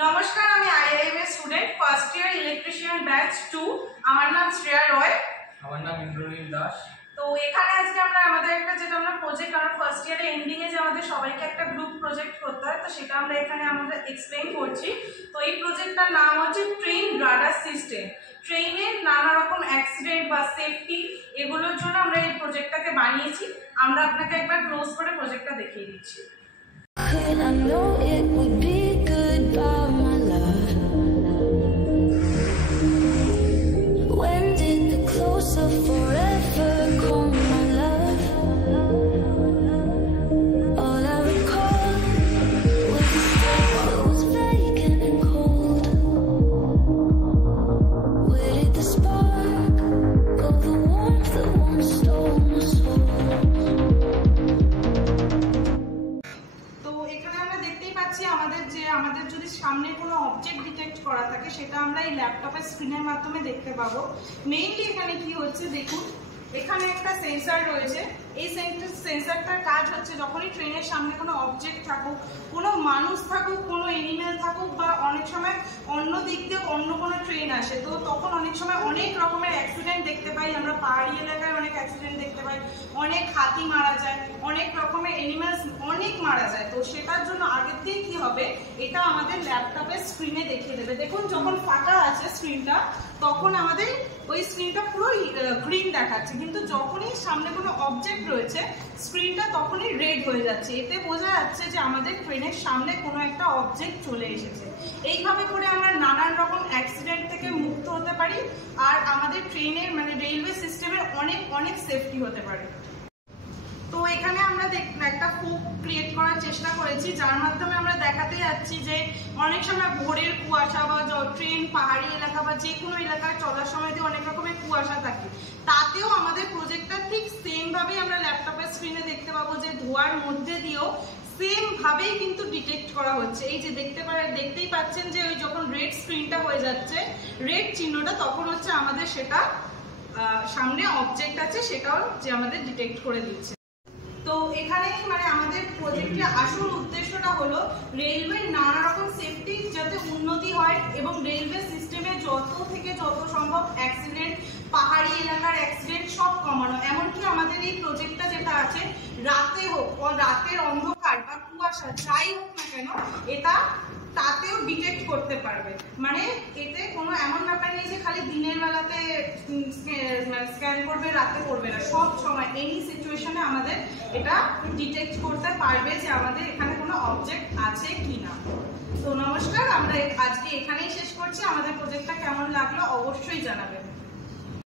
নমস্কার, আমি আইআইএম এর student, first year electrician batch 2। আমার নাম শ্রেয়া রয়। আমার নাম ইন্দ্রনীল দাস। তো এখানে আজকে আমাদের একটা যেটা আমরা প্রজেক্ট, আমরা ফার্স্ট ইয়ারে এন্ডিং এ যে আমাদের সবাইকে একটা গ্রুপ প্রজেক্ট করতে হয়, তো সেটা আমরা এখানে আমাদের এক্সপ্লেইন করছি। তো এই প্রজেক্টটার নাম হচ্ছে ট্রেন রাডার সিস্টেম। ট্রেনের নানা রকম অ্যাক্সিডেন্ট বা সেফটি এগুলোর জন্য আমরা এই প্রজেক্টটাকে বানিয়েছি। আমরা আপনাকে একবার ক্লোজ করে প্রজেক্টটা দেখিয়ে দিচ্ছি। আমাদের যদি সামনে কোনো অবজেক্ট ডিটেক্ট করা থাকে সেটা আমরা এই ল্যাপটপের স্ক্রিনের মাধ্যমে দেখতে পাবো। মেইনলি এখানে কি হচ্ছে দেখুন, এখানে একটা সেন্সর রয়েছে। এই সেন্সরটার কাজ হচ্ছে যখনই ট্রেনের সামনে কোনো অবজেক্ট থাকুক, কোনো মানুষ থাকুক, কোনো এনিম্যাল থাকুক, বা অনেক সময় অন্য দিক দিয়ে অন্য কোনো ট্রেন আসে, তো তখন অনেক সময় অনেক রকমের অ্যাক্সিডেন্ট দেখতে পাই আমরা। পাহাড়ি এলাকায় অনেক অ্যাক্সিডেন্ট দেখতে পাই, অনেক হাতি মারা যায়, অনেক রকমের এনিম্যালস অনেক মারা যায়। তো সেটার জন্য আগের দিয়ে কি হবে, এটা আমাদের ল্যাপটপের স্ক্রিনে দেখিয়ে দেবে। দেখুন যখন ফাঁকা আছে স্ক্রিনটা, তখন আমাদের ওই স্ক্রিনটা পুরো গ্রিন দেখাচ্ছে, কিন্তু যখনই সামনে কোনো অবজেক্ট রয়েছে স্ক্রিনটা তখনই রেড হয়ে যাচ্ছে। এতে বোঝা যাচ্ছে যে আমাদের ট্রেনের সামনে কোনো একটা অবজেক্ট চলে এসেছে। এইভাবে করে আমরা নানান রকম অ্যাক্সিডেন্ট থেকে মুক্ত হতে পারি, আর আমাদের ট্রেনের রেলওয়ে সিস্টেমের অনেক সেফটি হতে পারে। তো এখানে আমরা একটা ফুক ক্রিয়েট করার চেষ্টা করেছি, যার মাধ্যমে আমরা দেখাতে যাচ্ছি যে অনেক সময় ভোরের কুয়াশা বা ট্রেন পাহাড়ি এলাকা বা যে কোনো এলাকায় চলার সময় দিয়ে অনেক রকমের কুয়াশা থাকে, তাতেও আমাদের প্রজেক্টটা ঠিক সেম ভাবেই আমরা ল্যাপটপের স্ক্রিনে দেখতে পাবো যে ধোঁয়ার মধ্যে দিয়েও সেম ভাবেই কিন্তু ডিটেক্ট করা হচ্ছে। এই যে দেখতেই পাচ্ছেন যে ওই যখন রেড স্ক্রিনটা হয়ে যাচ্ছে, রেড চিহ্নটা, তখন হচ্ছে আমাদের সেটা সামনে অবজেক্ট আছে সেটাও যে আমাদের ডিটেক্ট করে দিচ্ছে। তো এখানে আমাদের প্রজেক্টের আসল উদ্দেশ্যটা হলো রেলওয়ের নানা রকম সেফটি যাতে উন্নতি হয় এবং রেলওয়ে সিস্টেমে যত সম্ভব অ্যাক্সিডেন্ট, পাহাড়ি এলাকার অ্যাক্সিডেন্ট সব কমানো। এমনকি আমাদের এই প্রজেক্টটা যেটা আছে, রাতে হোক বা রাতের অন্ধকার বা কুয়াশা যাই হোক না কেন, এটা তাতেও ডিটেক্ট করতে পারবে। এতে কোনো এমন ব্যাপার নেই যে খালি দিনের বেলাতে স্ক্যান করবে, রাতে করবে না, সব সময় এনি সিচুয়েশনে আমাদের এটা ডিটেক্ট করতে পারবে যে আমাদের এখানে কোনো অবজেক্ট আছে কিনা। তো নমস্কার, আমরা আজকে এখানেই শেষ করছি। আমাদের প্রজেক্টটা কেমন লাগলো অবশ্যই জানাবেন।